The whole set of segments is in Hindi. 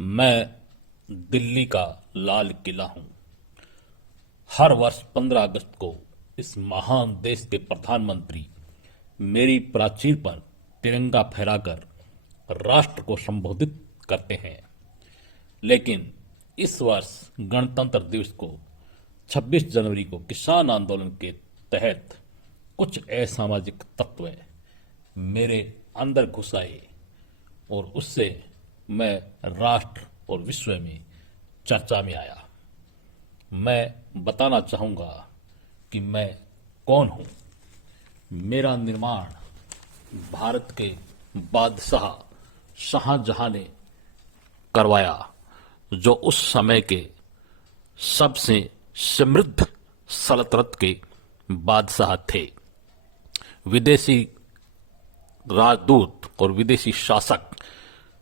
मैं दिल्ली का लाल किला हूं। हर वर्ष 15 अगस्त को इस महान देश के प्रधानमंत्री मेरी प्राचीर पर तिरंगा फहराकर राष्ट्र को संबोधित करते हैं। लेकिन इस वर्ष गणतंत्र दिवस को 26 जनवरी को किसान आंदोलन के तहत कुछ असामाजिक तत्व मेरे अंदर घुस आए और उससे मैं राष्ट्र और विश्व में चर्चा में आया। मैं बताना चाहूंगा कि मैं कौन हूं। मेरा निर्माण भारत के बादशाह शाहजहां ने करवाया, जो उस समय के सबसे समृद्ध सल्तनत के बादशाह थे। विदेशी राजदूत और विदेशी शासक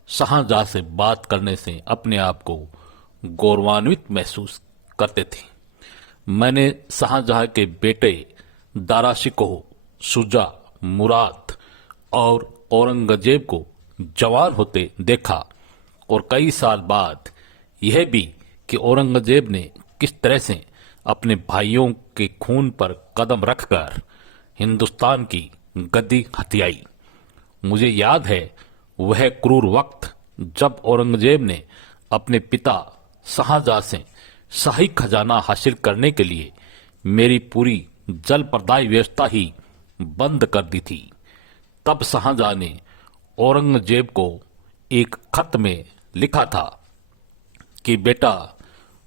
शाहजहां से बात करने से अपने आप को गौरवान्वित महसूस करते थे। मैंने शाहजहां के बेटे दाराशिकोह, शुजा, मुराद और औरंगजेब को जवान होते देखा और कई साल बाद यह भी कि औरंगजेब ने किस तरह से अपने भाइयों के खून पर कदम रखकर हिंदुस्तान की गद्दी हथियाई। मुझे याद है वह क्रूर वक्त जब औरंगजेब ने अपने पिता शाहजहां से शाही खजाना हासिल करने के लिए मेरी पूरी जल प्रदाय व्यवस्था ही बंद कर दी थी। तब शाहजहां ने औरंगजेब को एक खत में लिखा था कि बेटा,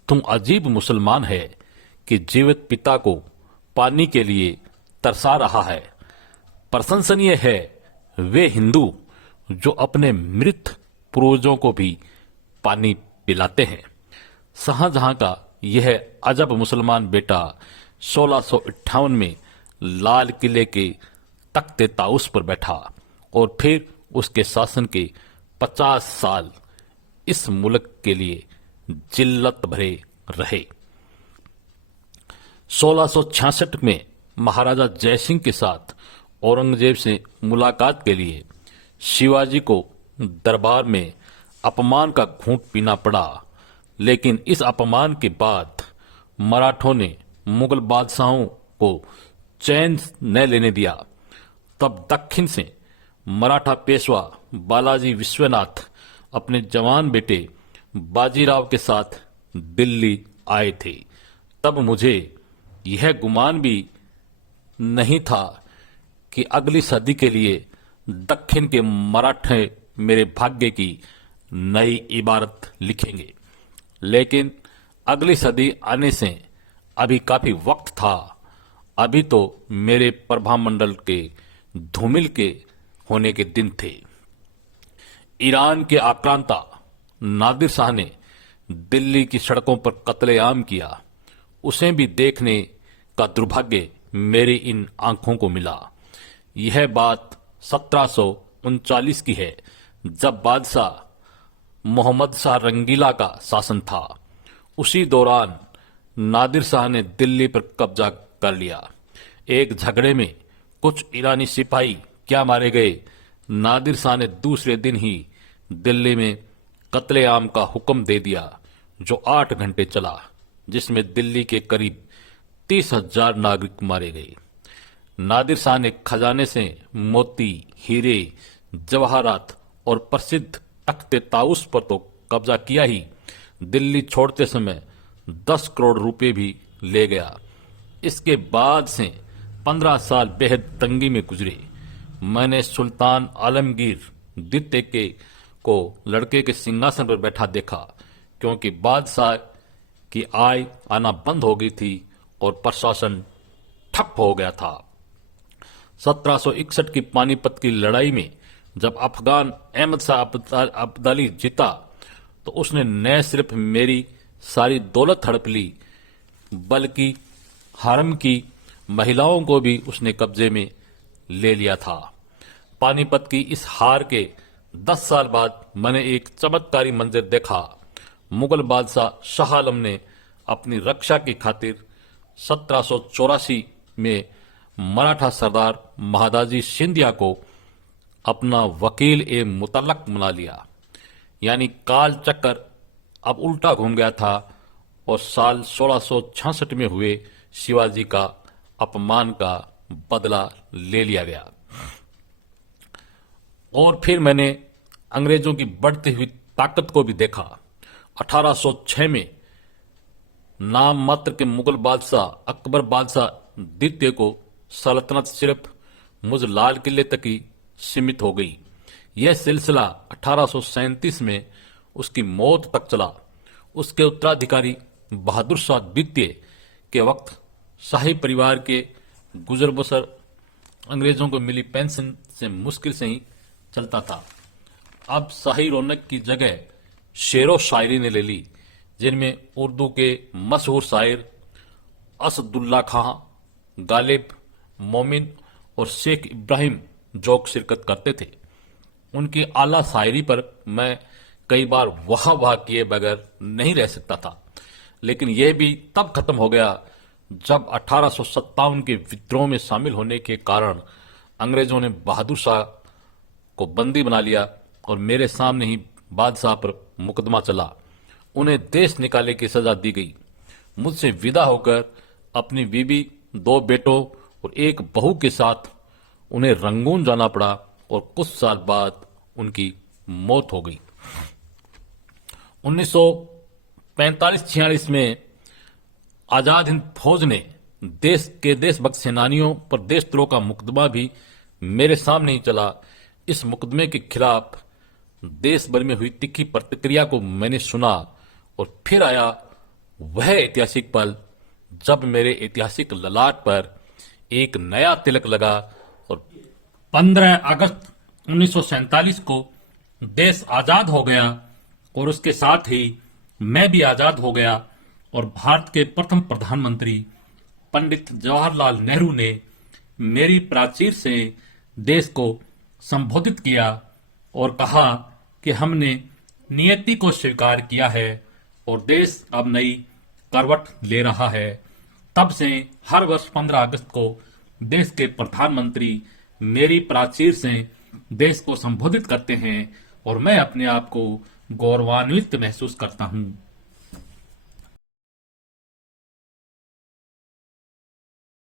तुम अजीब मुसलमान है कि जीवित पिता को पानी के लिए तरसा रहा है। प्रशंसनीय है वे हिंदू जो अपने मृत पूर्वजों को भी पानी पिलाते हैं। शाहजहां का यह अजब मुसलमान बेटा 1658 में लाल किले के तख्ते ताउस पर बैठा और फिर उसके शासन के 50 साल इस मुल्क के लिए जिल्लत भरे रहे। 1666 में महाराजा जयसिंह के साथ औरंगजेब से मुलाकात के लिए शिवाजी को दरबार में अपमान का घूंट पीना पड़ा। लेकिन इस अपमान के बाद मराठों ने मुगल बादशाहों को चैन न लेने दिया। तब दक्षिण से मराठा पेशवा बालाजी विश्वनाथ अपने जवान बेटे बाजीराव के साथ दिल्ली आए थे। तब मुझे यह गुमान भी नहीं था कि अगली सदी के लिए दक्षिण के मराठे मेरे भाग्य की नई इबारत लिखेंगे। लेकिन अगली सदी आने से अभी काफी वक्त था। अभी तो मेरे प्रभामंडल के धूमिल के होने के दिन थे। ईरान के आक्रांता नादिर शाह ने दिल्ली की सड़कों पर कत्लेआम किया। उसे भी देखने का दुर्भाग्य मेरी इन आंखों को मिला। यह बात 1739 की है, जब बादशाह मोहम्मद शाह रंगीला का शासन था। उसी दौरान नादिर शाह ने दिल्ली पर कब्जा कर लिया। एक झगड़े में कुछ ईरानी सिपाही क्या मारे गए। नादिर शाह ने दूसरे दिन ही दिल्ली में कत्लेआम का हुक्म दे दिया, जो 8 घंटे चला, जिसमें दिल्ली के करीब 30,000 नागरिक मारे गए। नादिर शाह ने खजाने से मोती, हीरे, जवाहरात और प्रसिद्ध तख्ते ताउस पर तो कब्जा किया ही, दिल्ली छोड़ते समय 10 करोड़ रुपए भी ले गया। इसके बाद से 15 साल बेहद तंगी में गुजरे। मैंने सुल्तान आलमगीर द्वितीय को लड़के के सिंहासन पर बैठा देखा, क्योंकि बादशाह की आय आना बंद हो गई थी और प्रशासन ठप हो गया था। 1761 की पानीपत की लड़ाई में जब अफगान अहमद शाह अब्दाली जीता, तो उसने न सिर्फ मेरी सारी दौलत हड़प ली, बल्कि हरम की महिलाओं को भी उसने कब्जे में ले लिया था। पानीपत की इस हार के 10 साल बाद मैंने एक चमत्कारी मंजर देखा। मुगल बादशाह शाह आलम ने अपनी रक्षा की खातिर 1784 में मराठा सरदार महादाजी सिंधिया को अपना वकील ए मुतल्लक बना लिया। यानी काल चक्कर अब उल्टा घूम गया था और साल 1666 में हुए शिवाजी का अपमान का बदला ले लिया गया। और फिर मैंने अंग्रेजों की बढ़ती हुई ताकत को भी देखा। 1806 में नाम मात्र के मुगल बादशाह अकबर बादशाह द्वितीय को सल्तनत सिर्फ मुझ लाल किले तक ही सीमित हो गई। यह सिलसिला 1837 में उसकी मौत तक चला। उसके उत्तराधिकारी बहादुर शाह द्वितीय के वक्त शाही परिवार के गुजर बसर अंग्रेजों को मिली पेंशन से मुश्किल से ही चलता था। अब शाही रौनक की जगह शेरो शायरी ने ले ली, जिनमें उर्दू के मशहूर शायर असदुल्ला खां, गालिब, मोमिन और शेख इब्राहिम जोग शिरकत करते थे। उनकी आला शायरी पर मैं कई बार वाह वाह किए बगैर नहीं रह सकता था, लेकिन यह भी तब खत्म हो गया जब 1857 के विद्रोह में शामिल होने के कारण अंग्रेजों ने बहादुर शाह को बंदी बना लिया और मेरे सामने ही बादशाह पर मुकदमा चला। उन्हें देश निकाले की सजा दी गई। मुझसे विदा होकर अपनी बीवी, 2 बेटों और एक बहू के साथ उन्हें रंगून जाना पड़ा और कुछ साल बाद उनकी मौत हो गई। 1945-46 में आजाद हिंद फौज ने देश के देशभक्त सेनानियों पर देशद्रोह का मुकदमा भी मेरे सामने ही चला। इस मुकदमे के खिलाफ देश भर में हुई तीखी प्रतिक्रिया को मैंने सुना और फिर आया वह ऐतिहासिक पल जब मेरे ऐतिहासिक ललाट पर एक नया तिलक लगा और 15 अगस्त 1947 को देश आजाद हो गया और उसके साथ ही मैं भी आजाद हो गया और भारत के प्रथम प्रधानमंत्री पंडित जवाहरलाल नेहरू ने मेरी प्राचीर से देश को संबोधित किया और कहा कि हमने नियति को स्वीकार किया है और देश अब नई करवट ले रहा है। तब से हर वर्ष 15 अगस्त को देश के प्रधानमंत्री मेरी प्राचीर से देश को संबोधित करते हैं और मैं अपने आप को गौरवान्वित महसूस करता हूं।